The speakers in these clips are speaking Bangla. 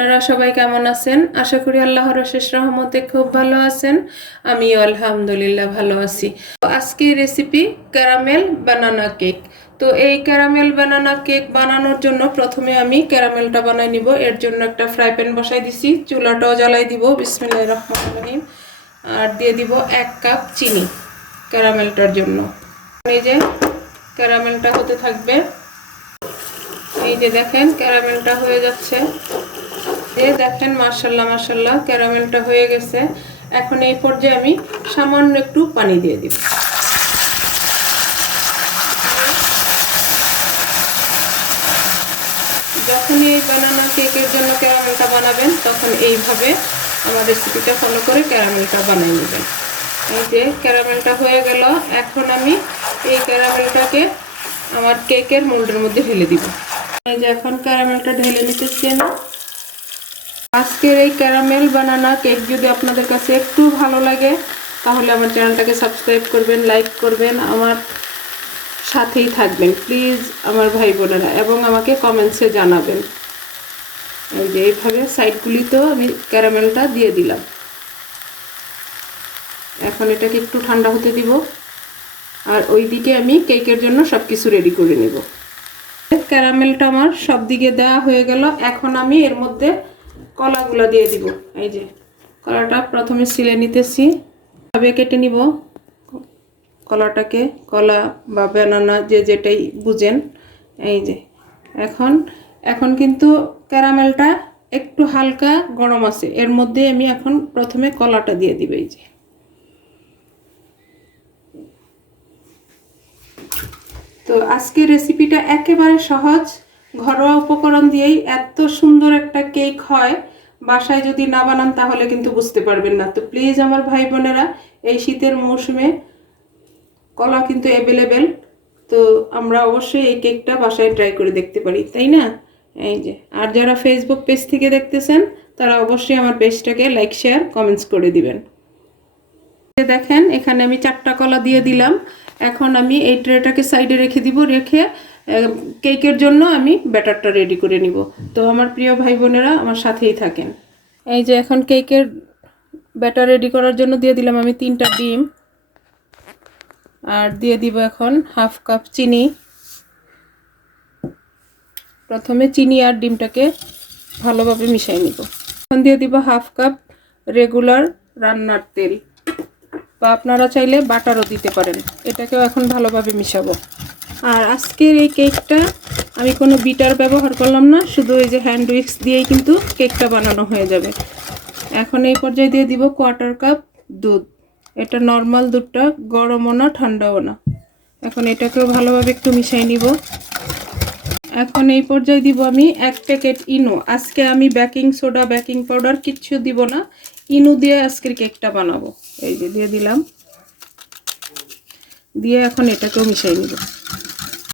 আপনারা সবাই কেমন আছেন? আশা করি আল্লাহর অশেষ রহমতে খুব ভালো আছেন। আমিও আলহামদুলিল্লাহ ভালো আছি। আজকের রেসিপি ক্যারামেল বানানা কেক। তো এই ক্যারামেল বানানা কেক বানানোর জন্য প্রথমে আমি ক্যারামেলটা বানাই নিব। এর জন্য একটা ফ্রাই প্যান বসাই দিছি, চুলাটাও জ্বালাই দিব। বিসমিল্লাহির রহমানির রহিম। আর দিয়ে দিব 1 কাপ চিনি ক্যারামেলটার জন্য। এই যে ক্যারামেলটা হতে থাকবে। এই যে দেখেন ক্যারামেলটা হয়ে যাচ্ছে। এই দেখেন মাশাআল্লাহ মাশাআল্লাহ ক্যারামেলটা হয়ে গেছে। এখন এই পর্যায়ে আমি সামান্য একটু পানি দিয়ে দিব। যখনই এই বানানা কেকের জন্য ক্যারামেলটা বানাবেন তখন এইভাবে আমার রেসিপিটা ফলো করে ক্যারামেলটা বানিয়ে নেবেন। এই যে ক্যারামেলটা হয়ে গেল। এখন আমি এই ক্যারামেলটাকে আমার কেকের মোল্ডের মধ্যে ঢেলে দিব। এই যে এখন ক্যারামেলটা ঢেলে নিতেছি আমি। আজকের এই ক্যারামেল বানানা কেক যদি আপনাদের কাছে একটু ভালো লাগে তাহলে আমার চ্যানেলটাকে সাবস্ক্রাইব করবেন, লাইক করবেন, আমার সাথেই থাকবেন প্লিজ আমার ভাই বোনেরা, এবং আমাকে কমেন্টসে জানাবেন। এই যে এইভাবে সাইডগুলিতেও আমি ক্যারামেলটা দিয়ে দিলাম। এখন এটাকে একটু ঠান্ডা হতে দিব, আর ওইদিকে আমি কেকের জন্য সব কিছু রেডি করে নেব। ক্যারামেলটা আমার সব দিকে দেওয়া হয়ে গেল। এখন আমি এর মধ্যে কলাগুলো দিয়ে দিব। এই যে কলাটা প্রথমে ছিলে নিতেছি, ভাবে কেটে নিব কলাটাকে, কলা বা বানানা যে যেটাই বুঝেন। এই যে এখন কিন্তু ক্যারামেলটা একটু হালকা গরম আছে, এর মধ্যে আমি এখন প্রথমে কলাটা দিয়ে দিব। এই যে তো আজকের রেসিপিটা একেবারে সহজ, ঘরোয়া উপকরণ দিয়েই এত সুন্দর একটা কেক হয়। বাসায় যদি না বানান তাহলে কিন্তু বুঝতে পারবেন না। তো প্লিজ আমার ভাই বোনেরা, এই শীতের মৌসুমে কলা কিন্তু অ্যাভেলেবেল, তো আমরা অবশ্যই এই কেকটা বাসায় ট্রাই করে দেখতে পারি, তাই না? এই যে আর যারা ফেসবুক পেজ থেকে দেখতেছেন তারা অবশ্যই আমার পেজটাকে লাইক, শেয়ার, কমেন্টস করে দিবেন। দেখেন এখানে আমি 4টা কলা দিয়ে দিলাম। এখন আমি এই ট্রেটাকে সাইডে রেখে দিব, রেখে কেকের জন্য আমি ব্যাটারটা রেডি করে নিব। তো আমার প্রিয় ভাই বোনেরা আমার সাথেই থাকেন। এই যে এখন কেকের ব্যাটার রেডি করার জন্য দিয়ে দিলাম আমি 3টা ডিম, আর দিয়ে দিব এখন 1/2 কাপ চিনি। প্রথমে চিনি আর ডিমটাকে ভালোভাবে মিশিয়ে নিব। এখন দিয়ে দিব 1/2 কাপ রেগুলার রান্নার তেল, বা আপনারা চাইলে বাটারও দিতে পারেন। এটাকেও এখন ভালোভাবে মিশাবো। আর আজকের এই কেকটা আমি কোনো বিটার ব্যবহার করলাম না, শুধু এই যে হ্যান্ড উইক্স দিয়েই কিন্তু কেকটা বানানো হয়ে যাবে। এখন এই পর্যায়ে দিয়ে দিব 1/4 কাপ দুধ। এটা নর্মাল দুধটা, গরমও না ঠান্ডাও না। এখন এটাকেও ভালোভাবে একটু মিশিয়ে নিব। এখন এই পর্যায়ে দিব আমি 1 প্যাকেট ইনো। আজকে আমি বেকিং সোডা, বেকিং পাউডার কিচ্ছু দিব না, ইনো দিয়ে আজকের কেকটা বানাবো। এই যে দিয়ে দিলাম, দিয়ে এখন এটাকেও মিশিয়ে নিব।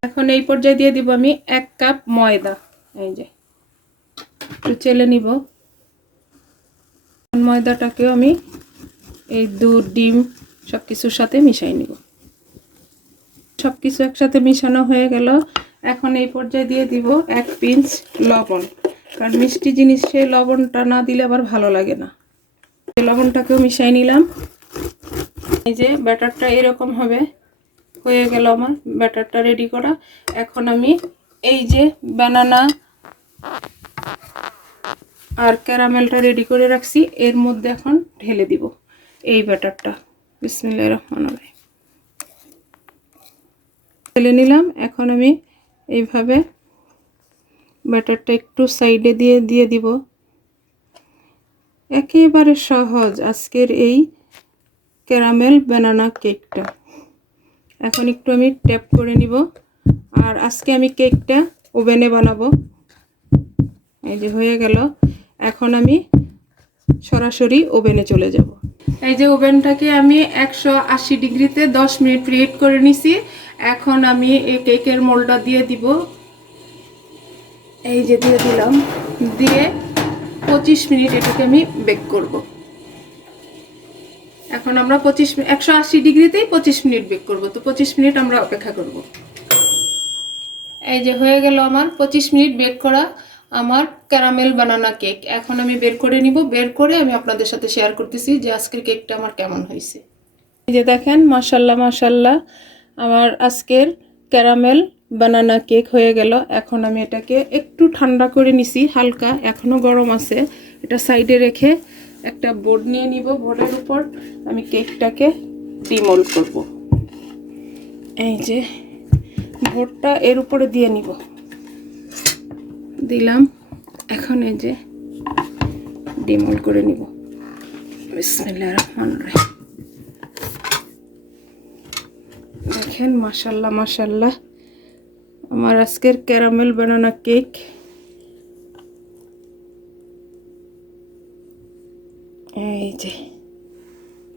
এখন এই পর্যায়ে দিয়ে দিব আমি 1 কাপ ময়দা। এই যে একটু চেলে নিব। ময়দাটাকেও আমি এই দুধ, ডিম সব কিছুর সাথে মিশিয়ে নিব। সব কিছু একসাথে মিশানো হয়ে গেল। এখন এই পর্যায়ে দিয়ে দিব 1 পিঞ্চ লবণ, কারণ মিষ্টি জিনিসে লবণটা না দিলে আবার ভালো লাগে না। লবণটাকেও মিশিয়ে নিলাম। এই যে ব্যাটারটা এরকম হবে। হয়ে গেল আমার ব্যাটারটা রেডি করা। এখন আমি এই যে বানানা আর ক্যারামেলটা রেডি করে রাখছি, এর মধ্যে এখন ঢেলে দিব এই ব্যাটারটা। বিসমিল্লাহির রহমানির রহিম ঢেলে নিলাম। এখন আমি এইভাবে ব্যাটারটা একটু সাইডে দিয়ে দিব। একেবারে সহজ আজকের এই ক্যারামেল বানানা কেকটা। এখন একটু আমি ট্যাপ করে নিব। আর আজকে আমি কেকটা ওভেনে বানাবো। এই যে হয়ে গেল। এখন আমি সরাসরি ওভেনে চলে যাব। এই যে ওভেনটাকে আমি 180 ডিগ্রিতে 10 মিনিট প্রিহিট করে নিছি। এখন আমি এই কেকের মোল্ডটা দিয়ে দিব। এই যে দিয়ে দিলাম, দিয়ে 25 মিনিট এটাকে আমি বেক করব। এখন আমরা 180 ডিগ্রিতেই 25 মিনিট বেক করব। তো 25 মিনিট আমরা অপেক্ষা করব। এই যে হয়ে গেল আমার 25 মিনিট বেক করা। আমার ক্যারামেল বানানা কেক। এখন আমি বের করে নিব, বের করে আমি আপনাদের সাথে শেয়ার করতেছি যে আজকের কেকটা আমার কেমন হয়েছে। এই যে দেখেন, মাশাল্লাহ মাশাল্লাহ, আমার আজকের ক্যারামেল বানানা কেক হয়ে গেল। এখন আমি এটাকে একটু ঠান্ডা করে নিছি, হালকা এখনও গরম আছে। এটা সাইডে রেখে একটা বোর্ড নিয়ে নিব, বোর্ডের উপর আমি কেকটাকে ডিমোল্ড করব। এই যে বোর্ডটা এর উপরে দিয়ে নিব, দিলাম। এখন এই যে ডিমোল্ড করে নিব। বিসমিল্লাহির রহমানির রহিম। দেখেন মাশাল্লাহ মাশাল্লাহ, আমার আজকের ক্যারামেল বানানা কেক। এই যে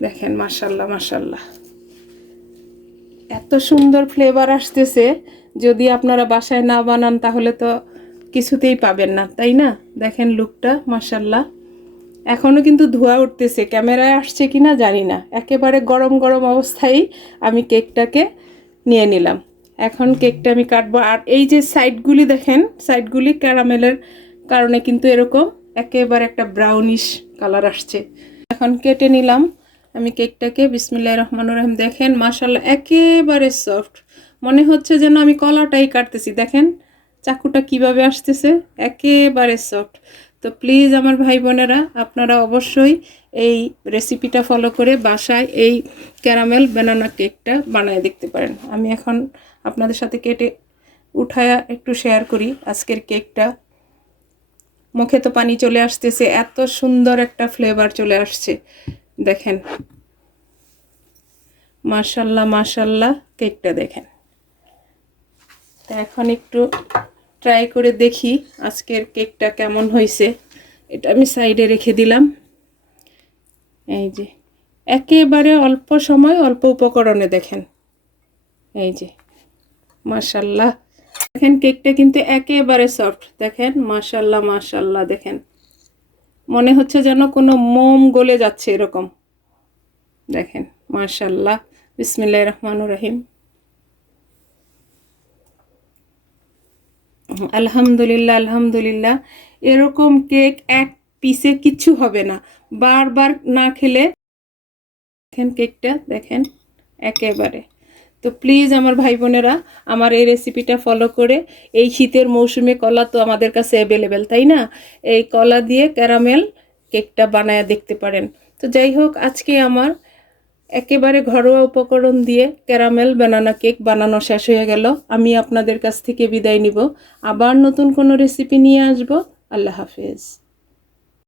দেখেন মাশাল্লাহ মাশাল্লাহ, এত সুন্দর ফ্লেভার আসতেছে। যদি আপনারা বাসায় না বানান তাহলে তো কিছুতেই পাবেন না, তাই না? দেখেন লুকটা মাশাল্লাহ। এখনও কিন্তু ধোঁয়া উঠতেছে, ক্যামেরায় আসছে কিনা জানি না। একেবারে গরম গরম অবস্থায় আমি কেকটাকে নিয়ে নিলাম। এখন কেকটা আমি কাটবো। আর এই যে সাইডগুলি দেখেন, সাইডগুলি ক্যারামেলের কারণে কিন্তু এরকম একেবারে একটা ব্রাউনিশ কালার আসছে। এখন কেটে নিলাম আমি কেকটাকে। বিসমিল্লাহির রহমানির রহিম। দেখেন মাশাল্লাহ, একেবারে সফট, মনে হচ্ছে যেন আমি কলাটাই কাটতেছি। দেখেন চাকুটা কিভাবে আসতেছে, একেবারে সফট। তো প্লিজ আমার ভাই বোনেরা, আপনারা অবশ্যই এই রেসিপিটা ফলো করে বাসায় এই ক্যারামেল বানানা কেকটা বানায় দেখতে পারেন। আমি এখন আপনাদের সাথে কেটে উঠায়া একটু শেয়ার করি আজকের কেকটা। মুখে তো পানি চলে আসতেছে, এত সুন্দর একটা ফ্লেভার চলে আসছে। দেখেন মাশাল্লাহ মাশাল্লাহ, কেকটা দেখেন। তা এখন একটু ট্রাই করে দেখি আজকের কেকটা কেমন হয়েছে। এটা আমি সাইডে রেখে দিলাম। এই যে একেবারে অল্প সময় অল্প উপকরণে দেখেন, এই যে মাশাল্লাহ। দেখেন কেকটা কিন্তু একেবারে সফট। দেখেন মাশাল্লাহ মাশাল্লাহ, দেখেন মনে হচ্ছে যেন কোনো মোম গলে যাচ্ছে এরকম। দেখেন মাশাল্লাহ। বিসমিল্লাহির রহমানির রহিম। আলহামদুলিল্লাহ আলহামদুলিল্লাহ। এরকম কেক এক পিসে কিচ্ছু হবে না, বারবার না খেলে। দেখেন কেকটা দেখেন একেবারে। তো প্লিজ আমার ভাই বোনেরা, আমার এই রেসিপিটা ফলো করে এই শীতের মৌসুমে কলা তো আমাদের কাছে অ্যাভেলেবেল, তাই না? এই কলা দিয়ে ক্যারামেল কেকটা বানায় দেখতে পারেন। তো যাই হোক, আজকে আমার একেবারে ঘরোয়া উপকরণ দিয়ে ক্যারামেল বানানা কেক বানানো শেষ হয়ে গেল। আমি আপনাদের কাছ থেকে বিদায় নিব, আবার নতুন কোনো রেসিপি নিয়ে আসব। আল্লাহ হাফেজ।